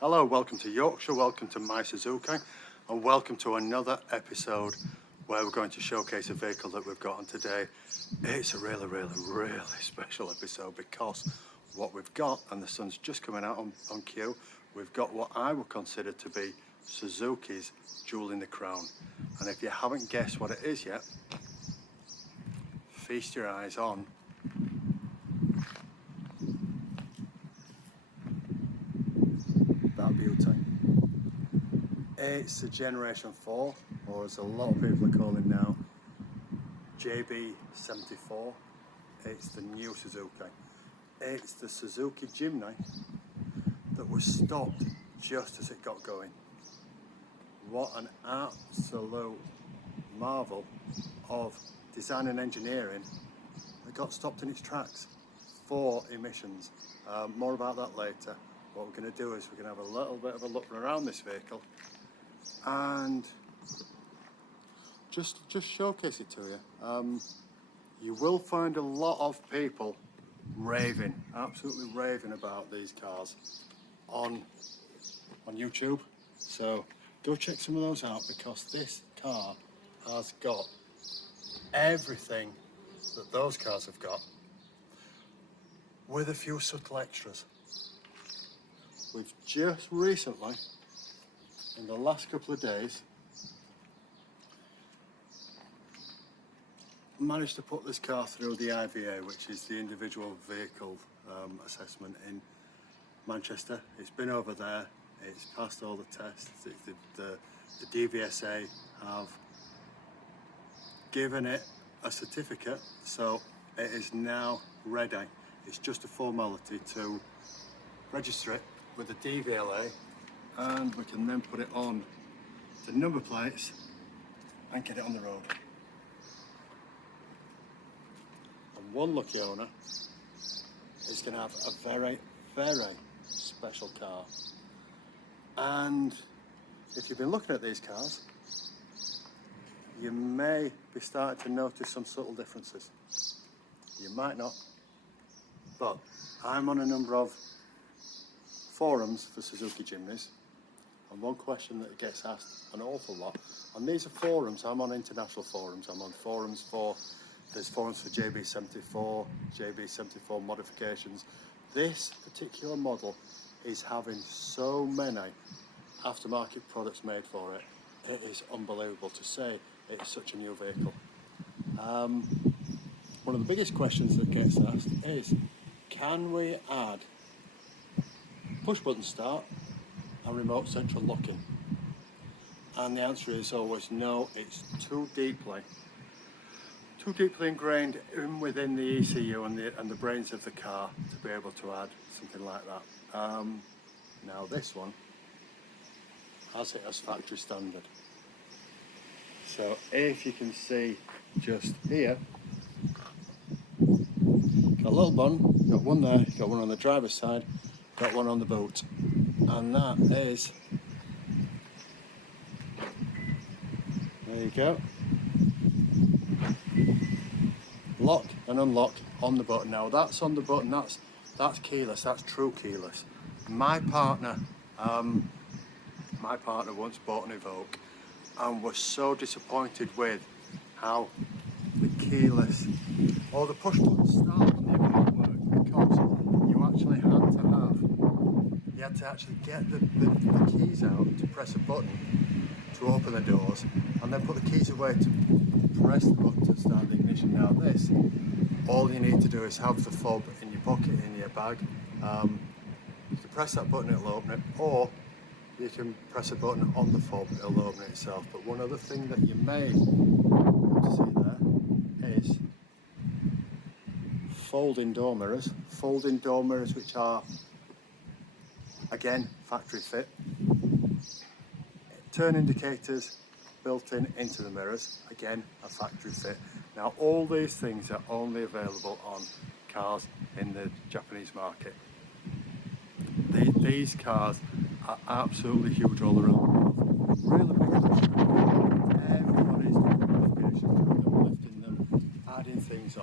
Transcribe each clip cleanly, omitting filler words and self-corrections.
Hello, welcome to Yorkshire, welcome to my Suzuki, and welcome to another episode where we're going to showcase a vehicle that we've got on today. It's a really special episode because what we've got, and the sun's just coming out on cue, we've got what I would consider to be Suzuki's jewel in the crown. And if you haven't guessed what it is yet, feast your eyes on that beauty. It's the Generation 4, or as a lot of people are calling now, JB74. It's the new Suzuki. It's the Suzuki Jimny that was stopped just as it got going. What an absolute marvel of design and engineering that got stopped in its tracks for emissions. More about that later. What we're going to do is we're going to have a little bit of a look around this vehicle and just showcase it to you. You will find a lot of people absolutely raving about these cars on YouTube. So go check some of those out, because this car has got everything that those cars have got, with a few subtle extras. We've just recently, in the last couple of days, managed to put this car through the IVA, which is the individual vehicle assessment in Manchester. It's been over there, it's passed all the tests. The DVSA have given it a certificate, so it is now ready. It's just a formality to register it with the DVLA, and we can then put it on the number plates and get it on the road. And one lucky owner is going to have a very special car. And if you've been looking at these cars, you may be starting to notice some subtle differences. You might not, but I'm on a number of forums for Suzuki Jimnys, and one question that gets asked an awful lot, and these are forums, I'm on international forums, I'm on forums for, there's forums for JB74, JB74 modifications. This particular model is having so many aftermarket products made for it. It is unbelievable to say it's such a new vehicle. One of the biggest questions that gets asked is, can we add push button start and remote central locking? And the answer is always no. It's too deeply ingrained within the ECU and the brains of the car to be able to add something like that. Now this one has it as factory standard. So if you can see just here, got a little bun, got one there, got one on the driver's side, got one on the boot, and that is, there you go, lock and unlock on the button. Now that's on the button, that's keyless, that's true keyless. My partner once bought an Evoque and was so disappointed with how the keyless or the push button start on the Evoque worked, because you had to actually get the keys out to press a button to open the doors, and then put the keys away to press the button to start the ignition. Now this, all you need to do is have the fob in your pocket, in your bag. To press that button, it'll open it, or you can press a button on the fob, it'll open it itself. But one other thing that you may want to see there is folding door mirrors which are, again, factory fit. Turn indicators built into the mirrors, again, a factory fit. Now all these things are only available on cars in the Japanese market. These cars are absolutely huge all around the world. Really big. Everybody's doing modifications things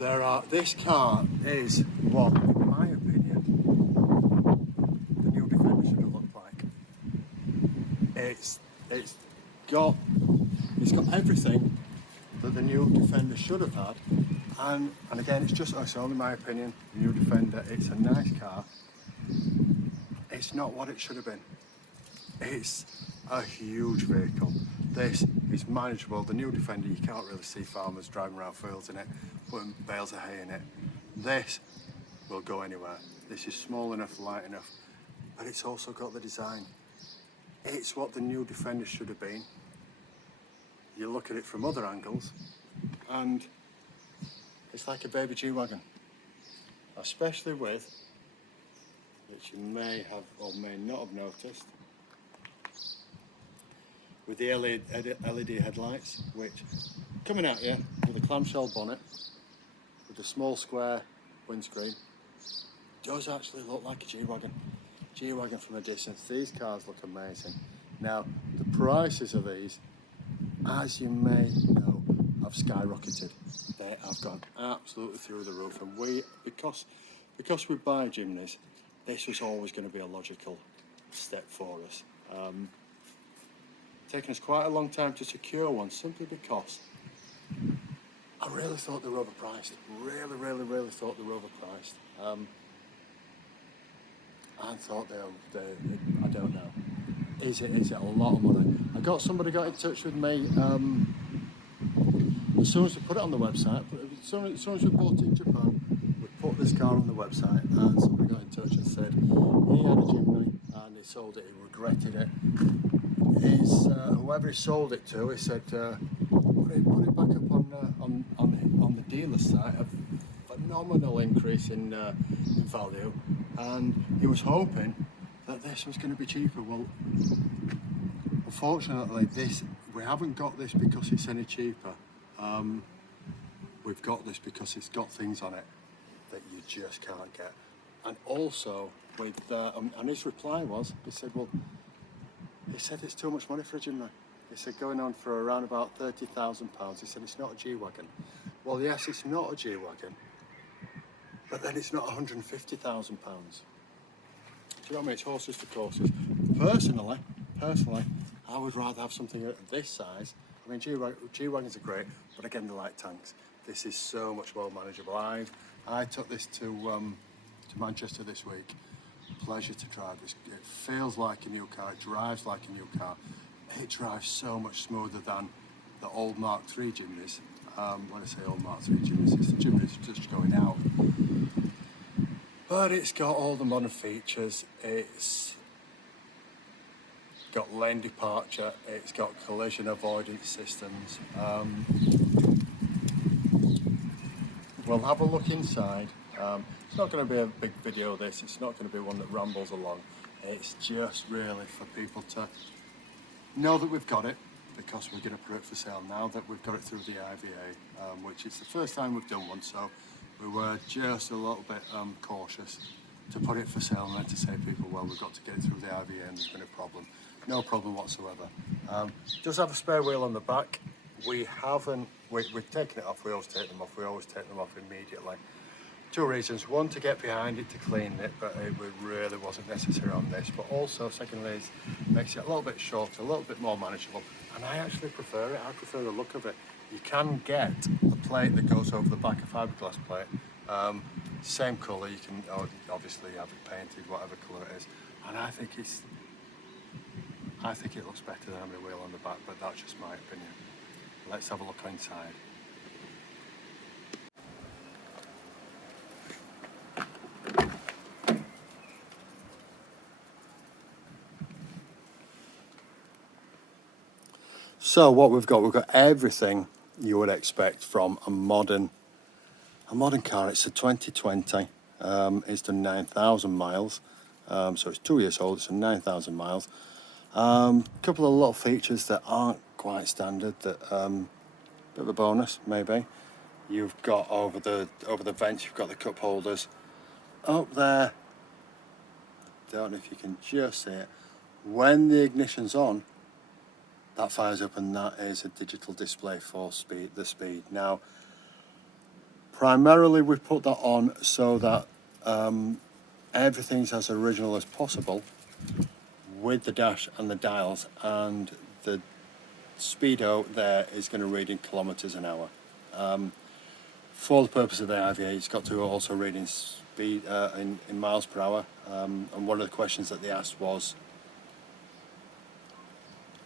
on, this car is what, in my opinion, the new Defender should have looked like. It's got everything that the new Defender should have had, and again, it's only my opinion. The new Defender, it's a nice car. It's not what it should have been. It's a huge vehicle. This is manageable. The new Defender, you can't really see farmers driving around fields in it, putting bales of hay in it. This will go anywhere. This is small enough, light enough, but it's also got the design. It's what the new Defender should have been. You look at it from other angles, and it's like a baby G-Wagon, especially with, which you may have or may not have noticed, with the LED headlights, which coming at you with a clamshell bonnet, with a small square windscreen, does actually look like a G-Wagon. G-Wagon from a distance. These cars look amazing. Now, the prices of these, as you may know, have skyrocketed. They have gone absolutely through the roof, and because we buy Jimnys, this was always going to be a logical step for us. Taken us quite a long time to secure one, simply because I really thought they were overpriced. Really thought they were overpriced. I thought I don't know. Is it a lot of money? Somebody got in touch with me as soon as we put it on the website. As soon as we bought it in Japan, we put this car on the website, and somebody got in touch and said he had a Jimny and he sold it. He regretted it. Whoever he sold it to, he said put it back up on the dealer's site. A phenomenal increase in value, and he was hoping that this was going to be cheaper. Well, unfortunately, we haven't got this because it's any cheaper. We've got this because it's got things on it that you just can't get. And also, and his reply was, he said it's too much money for a Jimny. He said going on for around about £30,000. He said it's not a G-Wagon. Well, yes, it's not a G-Wagon, but then it's not £150,000. Do you know what I mean? It's horses for courses. Personally, I would rather have something at this size. I mean, G-Wagons are great, but again, they're like tanks. This is so much more manageable. I took this to Manchester this week. Pleasure to drive this. It feels like a new car. It drives like a new car. It drives so much smoother than the old Mark III Jimnys. When I say old Mark III Jimnys, it's the Jimnys just going out. But it's got all the modern features. It's got lane departure. It's got collision avoidance systems. We'll have a look inside. It's not going to be a big video of this. It's not going to be one that rambles along. It's just really for people to know that we've got it, because we're going to put it for sale now that we've got it through the IVA, which is the first time we've done one, so we were just a little bit cautious to put it for sale and then to say to people, well, we've got to get it through the IVA and there's been a problem. No problem whatsoever. It does have a spare wheel on the back. We've taken it off. We always take them off. We always take them off immediately. Two reasons. One, to get behind it, to clean it, but it really wasn't necessary on this. But also, secondly, it makes it a little bit shorter, a little bit more manageable. And I actually prefer it. I prefer the look of it. You can get a plate that goes over the back, a fiberglass plate. Same colour. You can obviously have it painted, whatever colour it is. And I think it looks better than having a wheel on the back, but that's just my opinion. Let's have a look inside. So what we've got everything you would expect from a modern car. It's a 2020. It's done 9,000 miles. So it's 2 years old. It's done 9,000 miles. Couple of little features that aren't quite standard. That bit of a bonus maybe. You've got over the vents. You've got the cup holders up there. Don't know if you can just see it. When the ignition's on, that fires up, and that is a digital display for the speed. Now, primarily we put that on so that everything's as original as possible with the dash and the dials, and the speedo there is going to read in kilometers an hour. For the purpose of the IVA, it's got to also read in speed in miles per hour. And one of the questions that they asked was,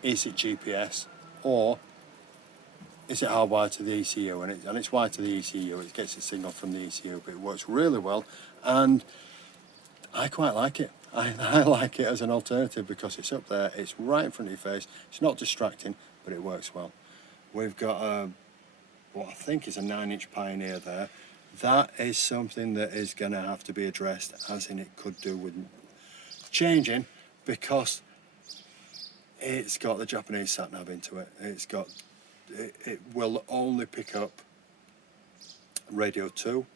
is it GPS or is it hardwired to the ECU? And it's wired to the ECU. It gets its signal from the ECU, but it works really well, and I quite like it. I like it as an alternative because it's up there, it's right in front of your face, it's not distracting, but it works well. We've got what I think is a 9-inch Pioneer there. That is something that is going to have to be addressed, as in it could do with changing, because it's got the Japanese sat-nav into it. It will only pick up Radio 2,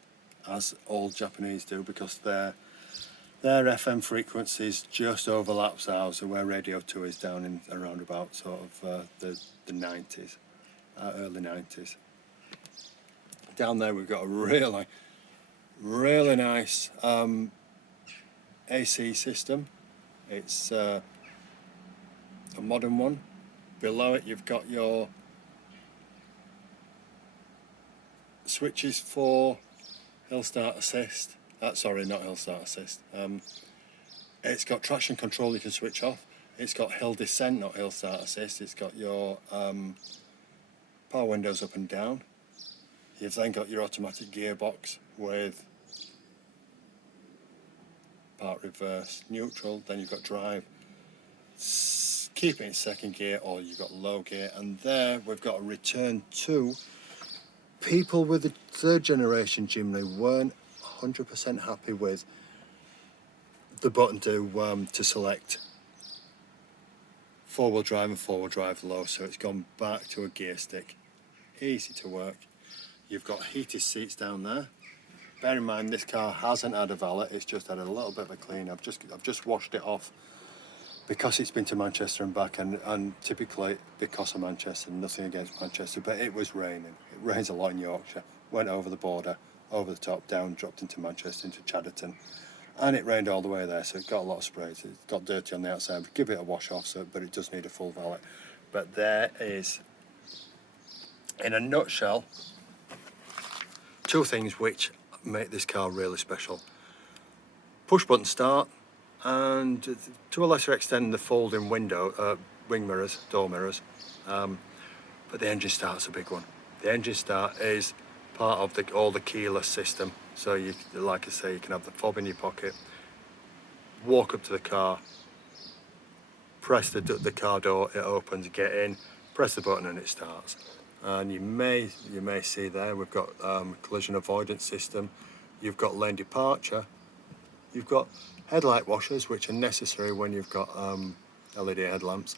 as all Japanese do, because their FM frequencies just overlaps ours, where Radio 2 is down in around about sort of the 90s, early 90s. Down there we've got a really nice AC system. It's a modern one. Below it you've got your switches for hill start assist. Sorry, not hill start assist. It's got traction control you can switch off. It's got hill descent, not hill start assist. It's got your power windows up and down. You've then got your automatic gearbox with part reverse, neutral. Then you've got drive, keep it in second gear, or you've got low gear. And there we've got a return to people with the 3rd generation Jimny weren't 100% happy with the button to select 4-wheel drive and 4-wheel drive low, so it's gone back to a gear stick. Easy to work. You've got heated seats down there. Bear in mind this car hasn't had a valet, it's just had a little bit of a clean. I've just washed it off because it's been to Manchester and back, and typically because of Manchester, nothing against Manchester, but it was raining. It rains a lot in Yorkshire. Went over the border, over the top, down, dropped into Manchester, into Chadderton, and it rained all the way there, so it got a lot of sprays. It got dirty on the outside. Give it a wash off, but it does need a full valet. But there is, in a nutshell, 2 things which make this car really special. Push button start, and to a lesser extent the folding window, wing mirrors, door mirrors, but the engine start's a big one. The engine start is part of all the keyless system, so you, like I say, you can have the fob in your pocket, walk up to the car, press the car door, it opens, get in, press the button and it starts. And you may see there we've got collision avoidance system, you've got lane departure, you've got headlight washers, which are necessary when you've got LED headlamps,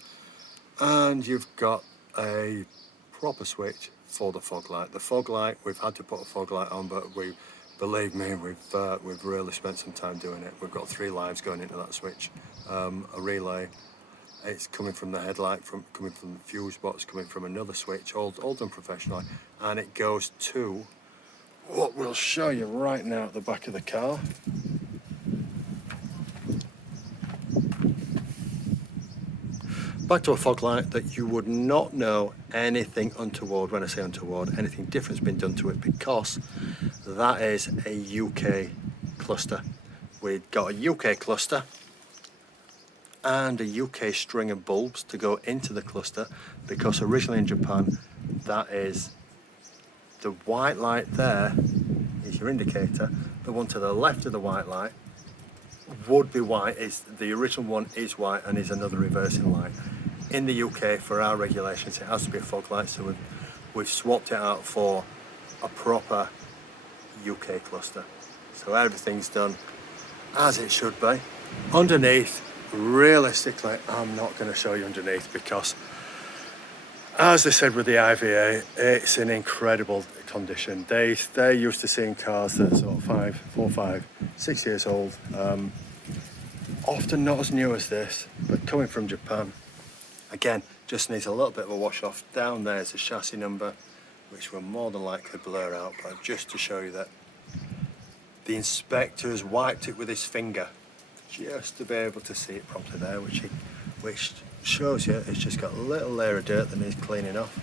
and you've got a proper switch for the fog light. The fog light, we've had to put a fog light on, but believe me, we've really spent some time doing it. We've got 3 lives going into that switch, a relay. It's coming from the headlight, coming from the fuse box, coming from another switch, all done professionally, and it goes to what we'll show you right now at the back of the car. Back to a fog light that you would not know anything untoward, when I say untoward, anything different's been done to it, because that is a UK cluster. We've got a UK cluster and a UK string of bulbs to go into the cluster, because originally in Japan, that is the white light there is your indicator. The one to the left of the white light would be white. The original one is white and is another reversing light. In the UK, for our regulations, it has to be a fog light, so we've swapped it out for a proper UK cluster. So everything's done as it should be. Underneath, realistically, I'm not going to show you underneath, because as I said with the IVA, it's in incredible condition. They're used to seeing cars that are sort of 4, 5, 6 years old, often not as new as this, but coming from Japan. Again, Just needs a little bit of a wash off. Down there's the chassis number, which will more than likely blur out, but just to show you that the inspector has wiped it with his finger just to be able to see it properly there, which shows you it's just got a little layer of dirt that needs cleaning off.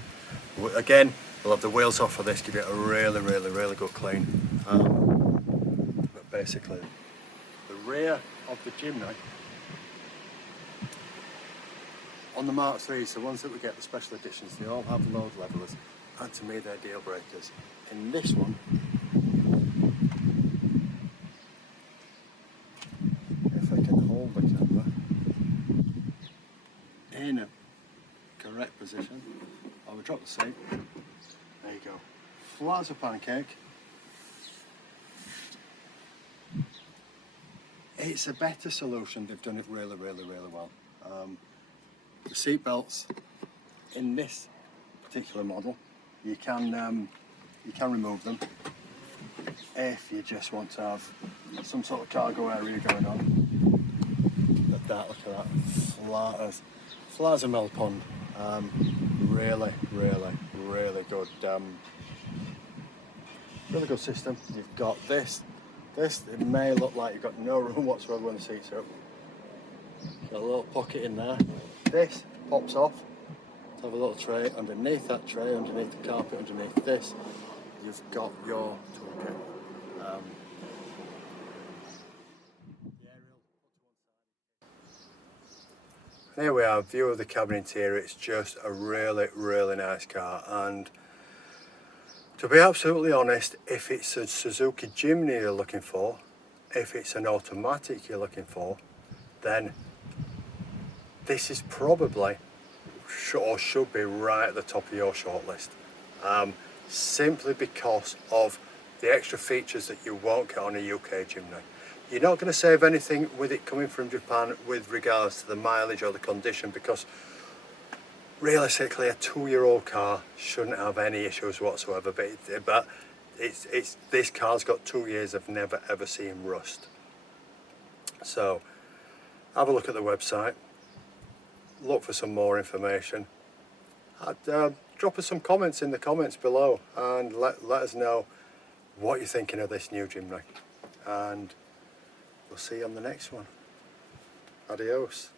Again, we'll have the wheels off for this, give it a really good clean. But basically, the rear of the Jimny on the Mark IIIs, the ones that we get, the special editions, they all have load levelers, and to me they're deal breakers. In this one, if I can hold the camera in a correct position, I will drop the seat. There you go. Flat as a pancake. It's a better solution. They've done it really well. The seat belts in this particular model, you can remove them if you just want to have some sort of cargo area going on. Look at that, flat as a mill pond. Really good, really good system. You've got this. It may look like you've got no room whatsoever when the seats are up. Got a little pocket in there. This pops off to have a little tray. Underneath that tray, underneath the carpet, underneath this, you've got your toolkit. Here we are, view of the cabin interior. It's just a really nice car, and to be absolutely honest, if it's a Suzuki Jimny you're looking for, if it's an automatic you're looking for, then this is probably or should be right at the top of your shortlist. Simply because of the extra features that you won't get on a UK Jimny. You're not going to save anything with it coming from Japan with regards to the mileage or the condition, because realistically a 2-year-old car shouldn't have any issues whatsoever, but it's this car's got 2 years of never ever seen rust. So have a look at the website, look for some more information. Drop us some comments in the comments below and let us know what you're thinking of this new Jimny, and we'll see you on the next one. Adios.